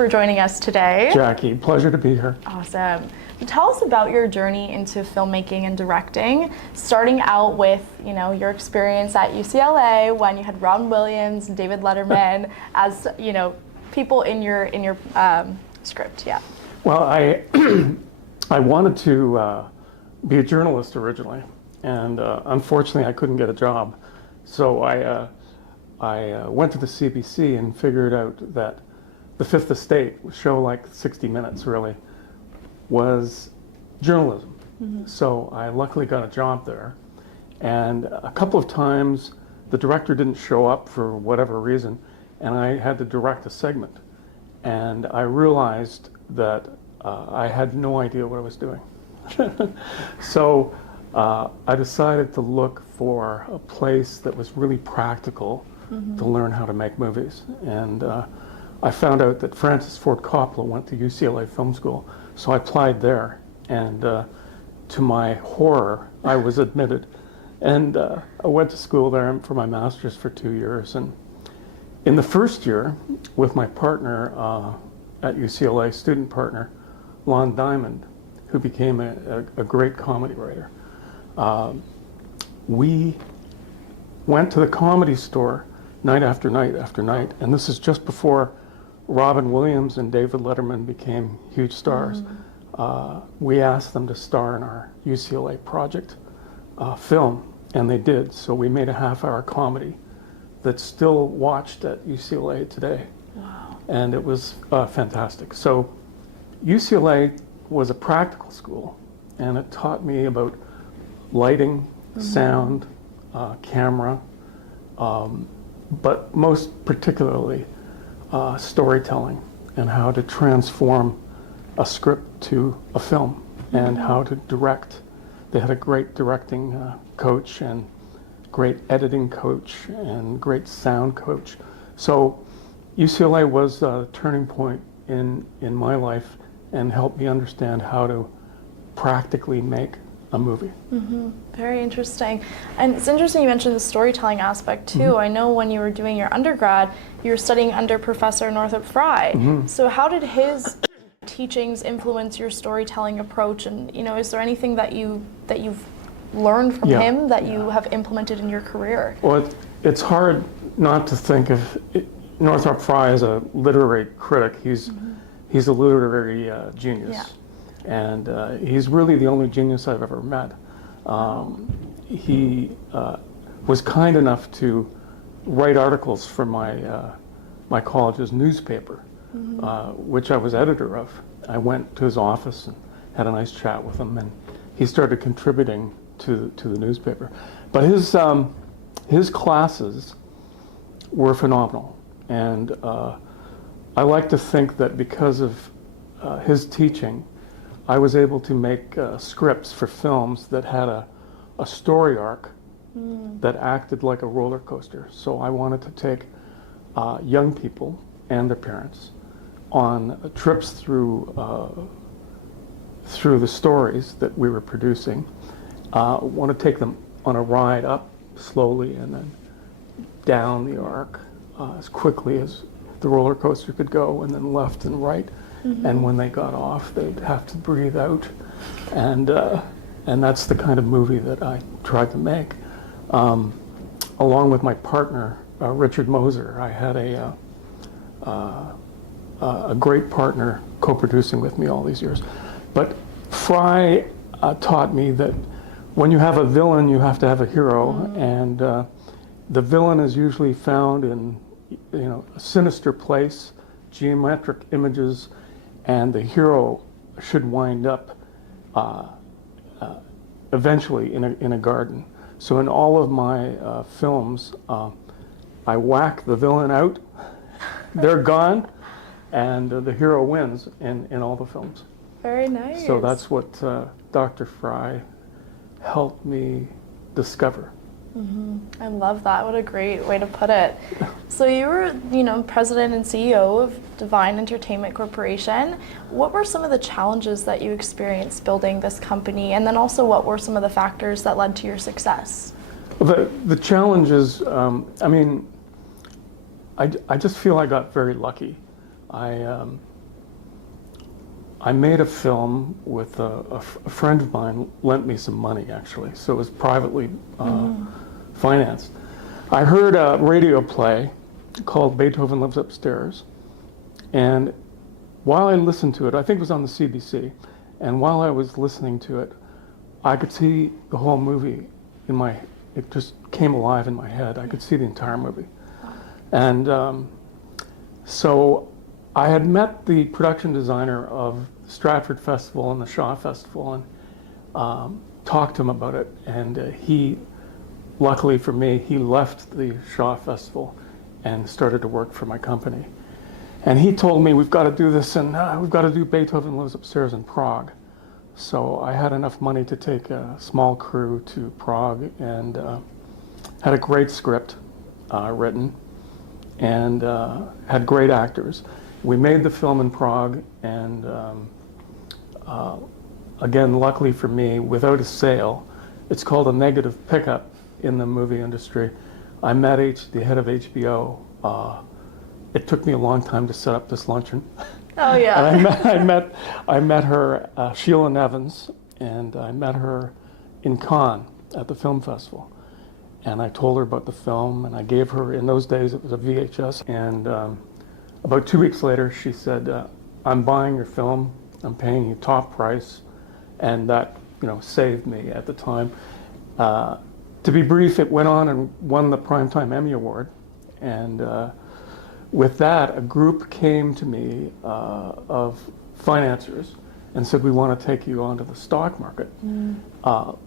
for joining us today. Jackie, pleasure to be here. Awesome. So tell us about your journey into filmmaking and directing, starting out with, your experience at UCLA when you had Robin Williams and David Letterman as, people in your script. Yeah. Well, I wanted to be a journalist originally, and unfortunately I couldn't get a job. So I went to the CBC and figured out that the Fifth Estate, a show like 60 Minutes really, was journalism. Mm-hmm. So I luckily got a job there. And a couple of times the director didn't show up for whatever reason, and I had to direct a segment. And I realized that I had no idea what I was doing. So I decided to look for a place that was really practical to learn how to make movies. And I found out that Francis Ford Coppola went to UCLA Film School, so I applied there. And to my horror, I was admitted. And I went to school there for my master's for 2 years. And in the first year, with my partner at UCLA, student partner, Lon Diamond, who became a great comedy writer, we went to the Comedy Store night after night after night, and this is just before Robin Williams and David Letterman became huge stars. We asked them to star in our UCLA project film, and they did. So we made a half-hour comedy that's still watched at UCLA today. Wow. And it was fantastic. So UCLA was a practical school, and it taught me about lighting, sound, camera, but most particularly storytelling and how to transform a script to a film and how to direct. They had a great directing coach and great editing coach and great sound coach. So UCLA was a turning point in my life and helped me understand how to practically make a movie. Very interesting. And it's interesting you mentioned the storytelling aspect too. I know when you were doing your undergrad, you were studying under Professor Northrop Frye. So how did his teachings influence your storytelling approach? And is there anything that you've learned from him that you have implemented in your career? Well, it's hard not to think of Northrop Frye as a literary critic. He's a literary genius. Yeah. And he's really the only genius I've ever met. He was kind enough to write articles for my college's newspaper, which I was editor of. I went to his office and had a nice chat with him, and he started contributing to the newspaper. But his classes were phenomenal, and I like to think that because of his teaching, I was able to make scripts for films that had a story arc that acted like a roller coaster. So I wanted to take young people and their parents on trips through the stories that we were producing. Want to take them on a ride up slowly and then down the arc as quickly as the roller coaster could go, and then left and right. And when they got off, they'd have to breathe out, and that's the kind of movie that I tried to make. Along with my partner, Richard Moser, I had a great partner co-producing with me all these years. But Frye taught me that when you have a villain, you have to have a hero, and the villain is usually found in a sinister place, geometric images, and the hero should wind up eventually in a garden. So in all of my films, I whack the villain out, they're gone, and the hero wins in all the films. Very nice. So that's what Dr. Frye helped me discover. I love that. What a great way to put it. So you were, president and CEO of Devine Entertainment Corporation. What were some of the challenges that you experienced building this company, and then also what were some of the factors that led to your success? The challenges, I just feel I got very lucky. I made a film with a friend of mine lent me some money, actually, so it was privately financed. I heard a radio play called Beethoven Lives Upstairs, and while I listened to it, I think it was on the CBC, and while I was listening to it, I could see the whole movie it just came alive in my head. I could see the entire movie. And so I had met the production designer of the Stratford Festival and the Shaw Festival and talked to him about it. And he, luckily for me, he left the Shaw Festival and started to work for my company. And he told me, we've got to do this, and we've got to do Beethoven Lives Upstairs in Prague. So I had enough money to take a small crew to Prague and had a great script written and had great actors. We made the film in Prague, and again, luckily for me, without a sale, it's called a negative pickup in the movie industry. I met the head of HBO. It took me a long time to set up this luncheon. Oh yeah. And I met her, Sheila Nevins, and I met her in Cannes at the film festival. And I told her about the film, and I gave her, in those days it was a VHS. And about 2 weeks later, she said, "I'm buying your film. I'm paying you top price," and that, saved me at the time. To be brief, it went on and won the Primetime Emmy Award, and with that, a group came to me of financiers and said, "We want to take you onto the stock market."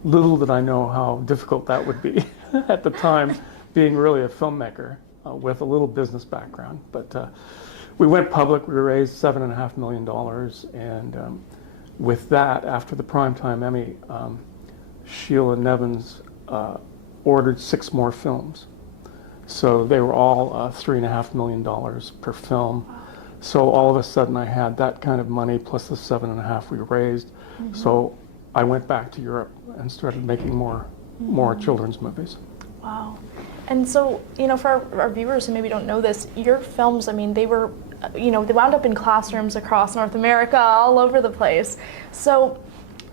Little did I know how difficult that would be at the time, being really a filmmaker with a little business background. But we went public. We raised $7.5 million, and with that, after the Primetime Emmy, Sheila Nevins ordered 6 more films. So they were all $3.5 million per film. So all of a sudden I had that kind of money plus the 7.5 we raised. So I went back to Europe and started making more children's movies. Wow. And so, for our viewers who maybe don't know this, your films, they were, they wound up in classrooms across North America, all over the place. So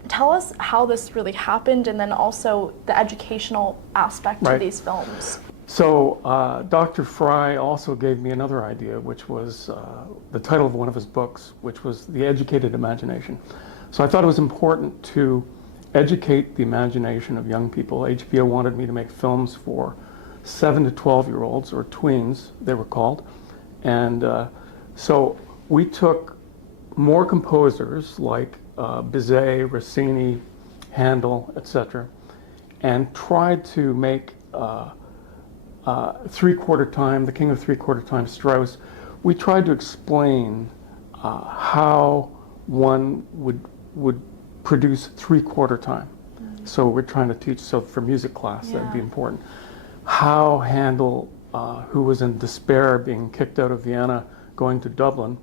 tell us how this really happened, and then also the educational aspect to these films. So Dr. Frye also gave me another idea, which was the title of one of his books, which was The Educated Imagination. So I thought it was important to educate the imagination of young people. HBO wanted me to make films for 7 to 12-year-olds, or tweens, they were called. And so we took more composers like Bizet, Rossini, Handel, etc., and tried to make three-quarter time, the King of Three-Quarter Time, Strauss. We tried to explain how one would produce three-quarter time. So we're trying to teach, so for music class, that'd be important. How Handel, who was in despair, being kicked out of Vienna, going to Dublin,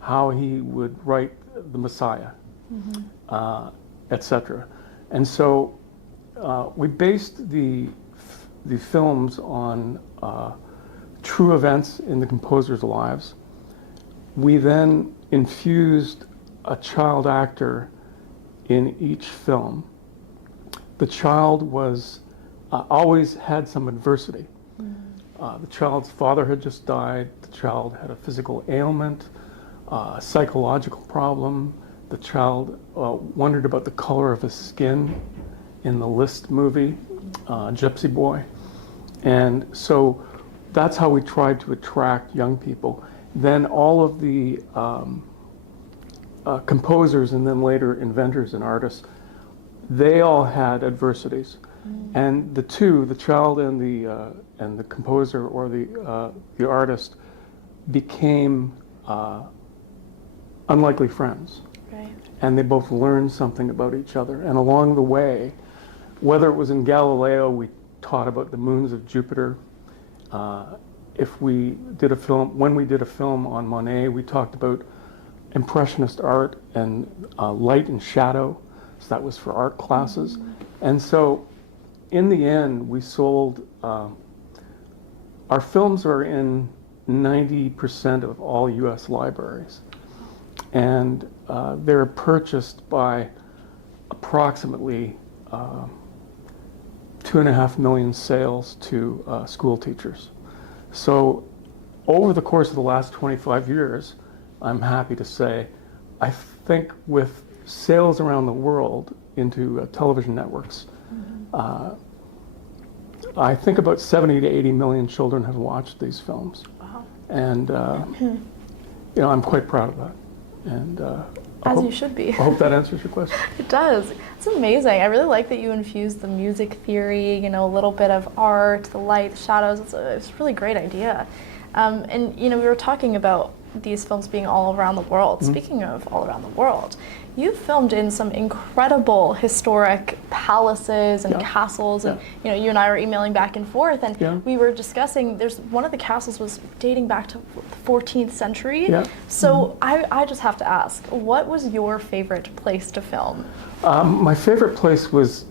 how he would write the Messiah, etc. And so we based the films on true events in the composers' lives. We then infused a child actor in each film. The child was always had some adversity. The child's father had just died. The child had a physical ailment, a psychological problem. The child wondered about the color of his skin in the Liszt movie, Gypsy Boy. And so that's how we tried to attract young people. Then all of the composers and then later inventors and artists, they all had adversities. And the child and the composer or the artist, became unlikely friends. Right. And they both learned something about each other. And along the way, whether it was in Galileo, we taught about the moons of Jupiter. If we did a film, when we did a film on Monet, we talked about Impressionist art and light and shadow. So that was for art classes. And so in the end, we sold, our films are in 90% of all US libraries. and they're purchased by approximately 2.5 million sales to school teachers. So over the course of the last 25 years, I'm happy to say, I think with sales around the world into television networks, I think about 70 to 80 million children have watched these films. Wow. And I'm quite proud of that. And as you should be. I hope that answers your question. It does. It's amazing. I really like that you infused the music theory, a little bit of art, the light, the shadows. It's a really great idea. And we were talking about these films being all around the world. Speaking of all around the world, you filmed in some incredible historic palaces and castles, and you and I were emailing back and forth, and we were discussing. There's one of the castles was dating back to the 14th century. So I just have to ask, what was your favorite place to film? My favorite place was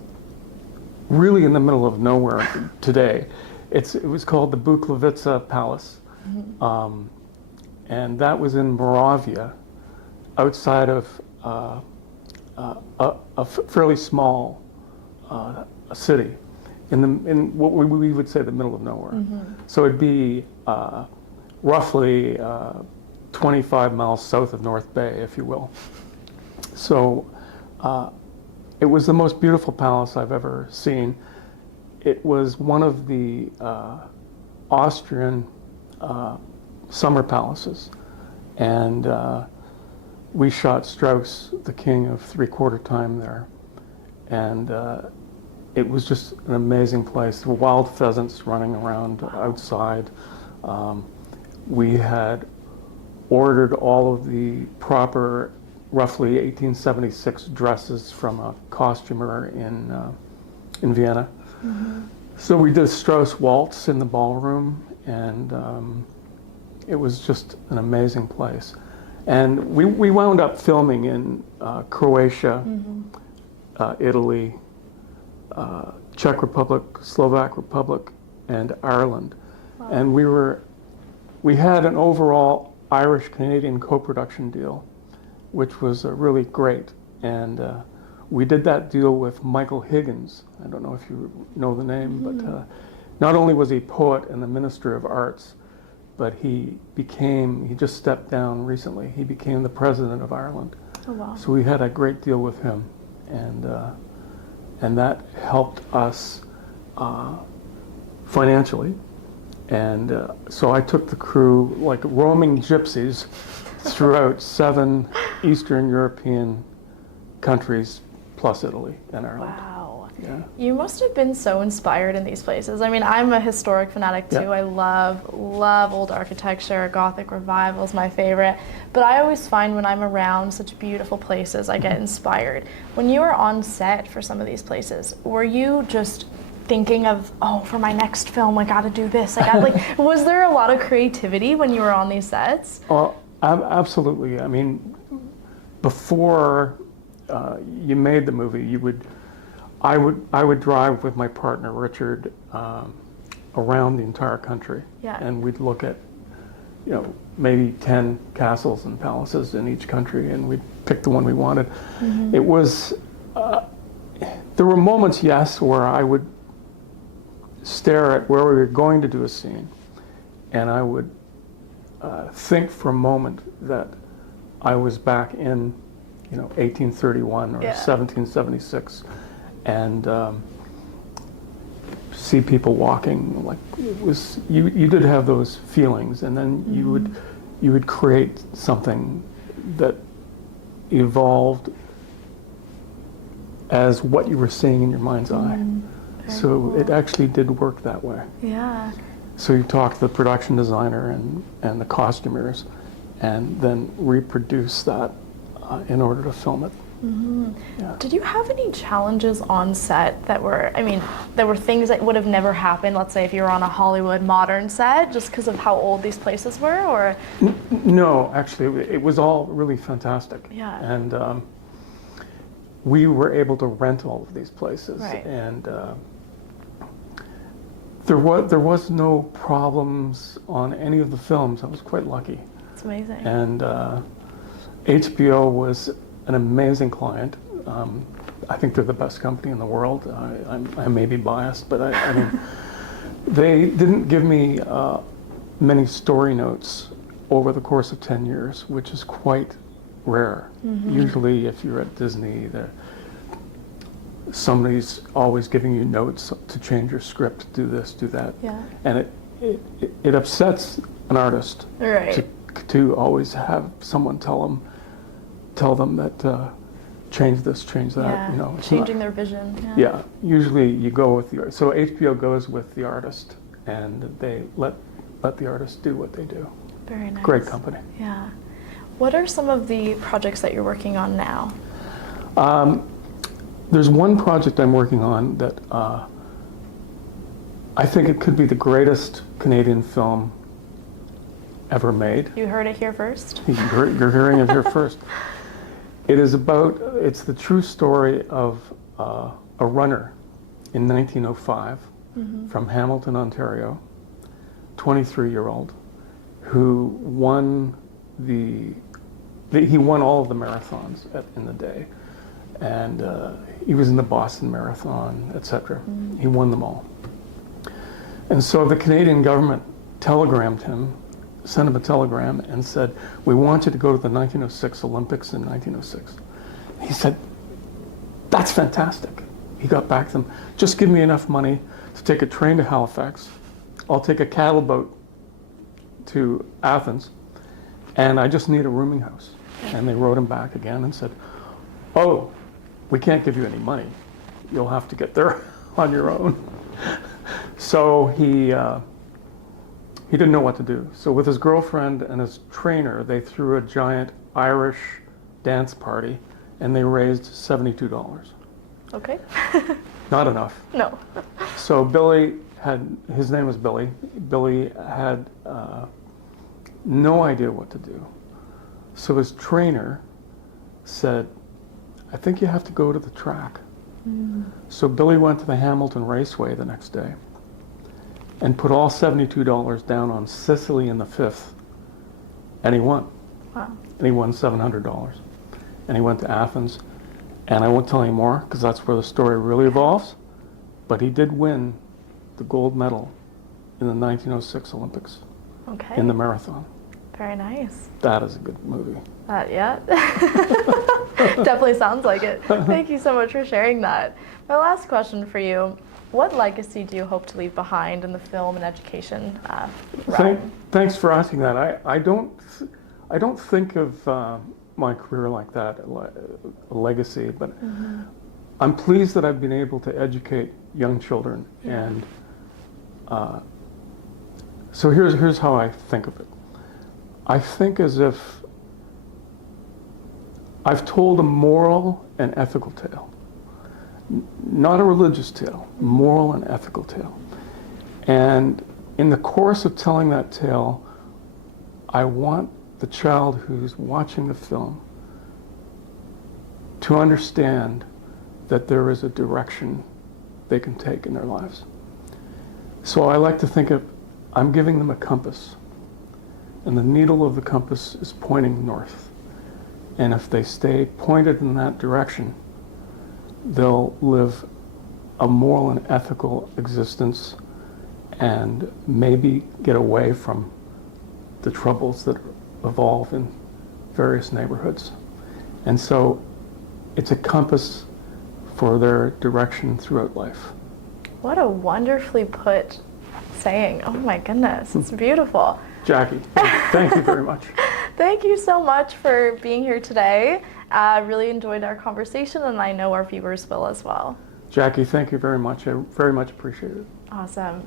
really in the middle of nowhere today. It was called the Bukovica Palace. And that was in Moravia, outside of a fairly small city, in what we would say the middle of nowhere. So it'd be roughly 25 miles south of North Bay, if you will. So it was the most beautiful palace I've ever seen. It was one of the Austrian summer palaces, and we shot Strauss, the King of Three-Quarter Time there, and it was just an amazing place. There were wild pheasants running around outside. We had ordered all of the proper, roughly 1876 dresses from a costumer in Vienna. So we did Strauss waltz in the ballroom, and it was just an amazing place. And we wound up filming in Croatia, Italy, Czech Republic, Slovak Republic, and Ireland. Wow. And we had an overall Irish-Canadian co-production deal, which was really great. And we did that deal with Michael Higgins. I don't know if you know the name, but not only was he poet and the Minister of Arts, but he just stepped down recently. He became the President of Ireland. Oh, wow. So we had a great deal with him, and that helped us financially. And so I took the crew like roaming gypsies throughout 7 Eastern European countries, plus Italy and Ireland. Wow. Yeah. You must have been so inspired in these places. I mean, I'm a historic fanatic too. I love old architecture. Gothic Revival is my favorite. But I always find when I'm around such beautiful places, I get inspired. When you were on set for some of these places, were you just thinking of, for my next film, I got to do this? Was there a lot of creativity when you were on these sets? Absolutely. I mean, before you made the movie, I would drive with my partner Richard around the entire country, and we'd look at maybe 10 castles and palaces in each country, and we'd pick the one we wanted. It was there were moments, yes, where I would stare at where we were going to do a scene, and I would think for a moment that I was back in 1831 or 1776. And see people walking, like it was. You did have those feelings, and then you would create something that evolved as what you were seeing in your mind's eye. So cool. It actually did work that way. Yeah. So you talk to the production designer and the costumers, and then reproduce that in order to film it. Yeah. Did you have any challenges on set that were things that would have never happened, let's say if you were on a Hollywood modern set, just because of how old these places were, or? No, actually, it was all really fantastic. Yeah. And we were able to rent all of these places. Right. And there was no problems on any of the films. I was quite lucky. It's amazing. And HBO was an amazing client. I think they're the best company in the world. I may be biased, but I mean, they didn't give me many story notes over the course of 10 years, which is quite rare. Usually if you're at Disney, somebody's always giving you notes to change your script, do this, do that. Yeah. And it upsets an artist to always have someone tell them that change this, change that. Yeah. You know, it's Changing not, their vision. yeah. Usually you go with the so HBO goes with the artist, and they let the artist do what they do. Very nice. Great company. Yeah. What are some of the projects that you're working on now? There's one project I'm working on that I think it could be the greatest Canadian film ever made. You heard it here first? You're hearing it here first. It's the true story of a runner in 1905 from Hamilton, Ontario, 23-year-old, who won he won all of the marathons in the day. And he was in the Boston Marathon, etc. He won them all. And so the Canadian government telegrammed him, sent him a telegram and said, we want you to go to the 1906 Olympics in 1906. He said, that's fantastic. He got back to them, just give me enough money to take a train to Halifax. I'll take a cattle boat to Athens, and I just need a rooming house. And they wrote him back again and said, oh, we can't give you any money. You'll have to get there on your own. So he didn't know what to do. So with his girlfriend and his trainer, they threw a giant Irish dance party, and they raised $72. Okay. Not enough. No. So his name was Billy. Billy had no idea what to do. So his trainer said, I think you have to go to the track. So Billy went to the Hamilton Raceway the next day and put all $72 down on Sicily in the fifth, and he won. Wow. And he won $700. And he went to Athens, and I won't tell you more because that's where the story really evolves, but he did win the gold medal in the 1906 Olympics in the marathon. Very nice. That is a good movie. Yeah. Definitely sounds like it. Thank you so much for sharing that. My last question for you, what legacy do you hope to leave behind in the film and education realm? Thanks for asking that. I don't think of my career like that, a legacy, but I'm pleased that I've been able to educate young children. And so here's how I think of it. I think as if I've told a moral and ethical tale, not a religious tale, moral and ethical tale. And in the course of telling that tale, I want the child who's watching the film to understand that there is a direction they can take in their lives. So I like to think of, I'm giving them a compass, and the needle of the compass is pointing north. And if they stay pointed in that direction, they'll live a moral and ethical existence and maybe get away from the troubles that evolve in various neighborhoods. And so it's a compass for their direction throughout life. What a wonderfully put saying. Oh my goodness, it's beautiful. Jackie, thank you very much. Thank you so much for being here today. I really enjoyed our conversation, and I know our viewers will as well. Jackie, thank you very much. I very much appreciate it. Awesome.